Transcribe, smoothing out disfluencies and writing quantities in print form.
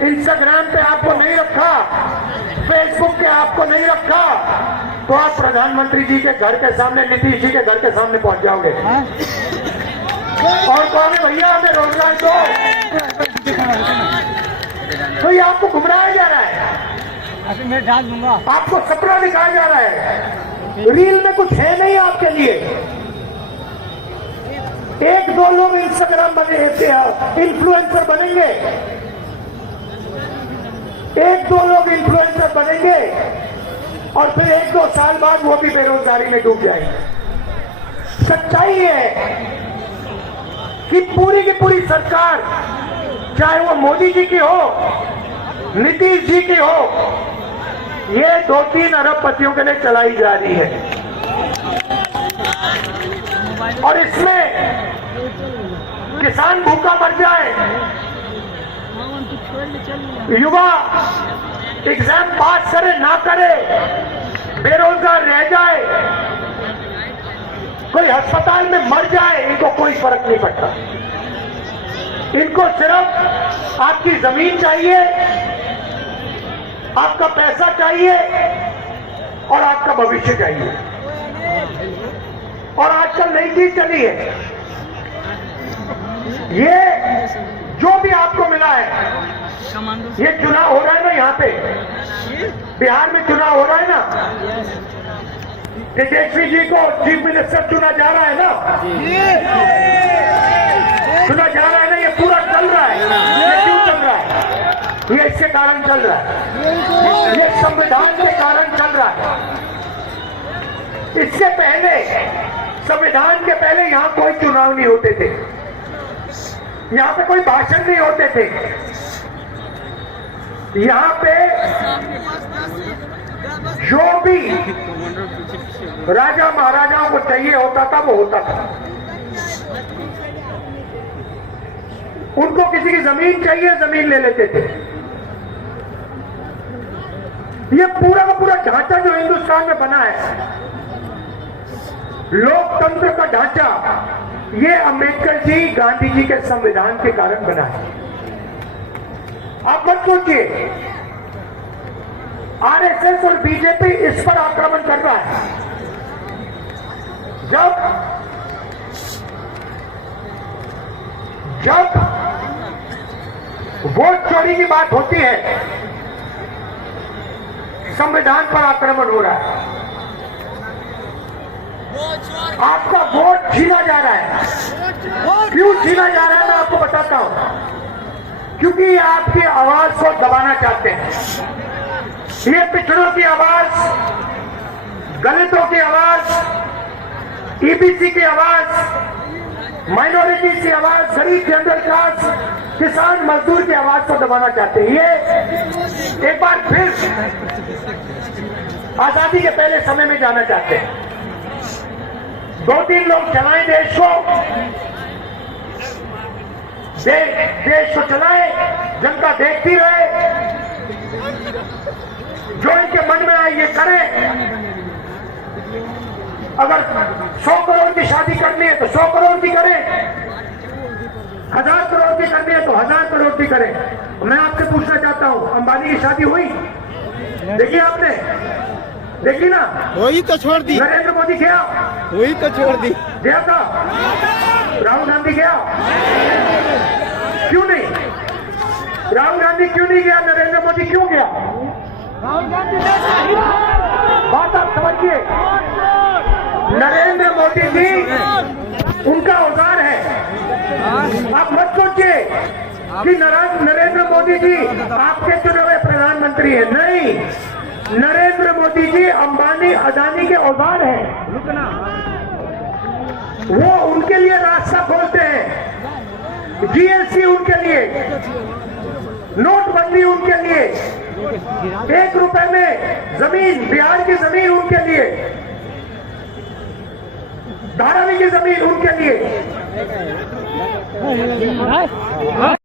Instagram पे आपको नहीं रखा, फेसबुक पे आपको नहीं रखा, तो आप प्रधानमंत्री जी के घर के सामने, नीतीश जी के घर के सामने पहुंच जाओगे और कहोगे भैया हमें रोजगार दो। तो ये आपको घुमराया जा रहा है, मैं डाल दूंगा, आपको सपना दिखाया जा रहा है। रील में कुछ है नहीं आपके लिए। एक दो लोग इंस्टाग्राम बने, इन्फ्लुएंसर बनेंगे, एक दो लोग इन्फ्लुएंसर बनेंगे और फिर एक दो साल बाद वो भी बेरोजगारी में डूब जाएंगे। सच्चाई है कि पूरी की पूरी सरकार, चाहे वो मोदी जी की हो, नीतीश जी की हो, ये 2-3 अरबपतियों के लिए चलाई जा रही है। और इसमें किसान भूखा मर जाए, युवा एग्जाम पास करे ना करे, बेरोजगार रह जाए, कोई अस्पताल में मर जाए, इनको कोई फर्क नहीं पड़ता। इनको सिर्फ आपकी जमीन चाहिए, आपका पैसा चाहिए और आपका भविष्य चाहिए। और आजकल नई चीज चली है, ये जो भी आपको मिला है, ये चुनाव हो रहा है ना, यहाँ पे बिहार में चुनाव हो रहा है ना, तेजस्वी जी को चीफ मिनिस्टर चुना जा रहा है ना, चुना जा रहा है ना, ये पूरा चल रहा है। ये क्यों चल रहा है? ये इसके कारण चल रहा है, ये संविधान के कारण चल रहा है। इससे पहले, संविधान के पहले यहाँ कोई चुनाव नहीं होते थे, यहाँ पे कोई भाषण नहीं होते थे, यहाँ पे जो भी राजा महाराजाओं को चाहिए होता था वो होता था। उनको किसी की जमीन चाहिए, जमीन ले लेते थे। ये पूरा का पूरा ढांचा जो हिंदुस्तान में बना है, लोकतंत्र का ढांचा, ये अंबेडकर जी, गांधी जी के संविधान के कारण बना है। आप मत सोचिए आरएसएस और बीजेपी इस पर आक्रमण कर रहा है। जब वोट चोरी की बात होती है, संविधान पर आक्रमण हो रहा है। आपका वोट छीना जा रहा है। क्यों छीना जा रहा है मैं आपको बताता हूं। क्योंकि आपकी आवाज को दबाना चाहते हैं। ये पिछड़ों की आवाज, दलितों की आवाज, ईबीसी की आवाज, माइनॉरिटी की आवाज, गरीब जनरल क्लास, किसान मजदूर की आवाज को दबाना चाहते हैं। ये एक बार फिर आजादी के पहले समय में जाना चाहते हैं। 2-3 लोग चलाएं देश को, देश को चलाएं, जनता देखती रहे, जो इनके मन में आए ये करें। अगर 100 करोड़ की शादी करनी है तो 100 करोड़ की करें, 1000 करोड़ की करनी है तो 1000 करोड़ की करें। मैं आपसे पूछना चाहता हूं, अंबानी की शादी हुई? देखी आपने? देखी ना? वही तो छोड़ दी। नरेंद्र मोदी गया? वही तो छोड़ दी। गया था? राहुल गांधी गया? क्यों नहीं? राहुल गांधी क्यों नहीं गया? नरेंद्र मोदी क्यों गया? बात आप समझिए। नरेंद्र मोदी जी उनका औजार है। आप मत सोचिए कि नरेंद्र मोदी जी आपके चुने हुए प्रधानमंत्री है। नहीं, नरेंद्र मोदी जी अंबानी अदानी के औजार हैं। वो उनके लिए रास्ता खोलते हैं। जीएसटी उनके लिए, नोटबंदी उनके लिए, 1 रुपए में जमीन, बिहार की जमीन उनके लिए, धारावी की जमीन उनके लिए।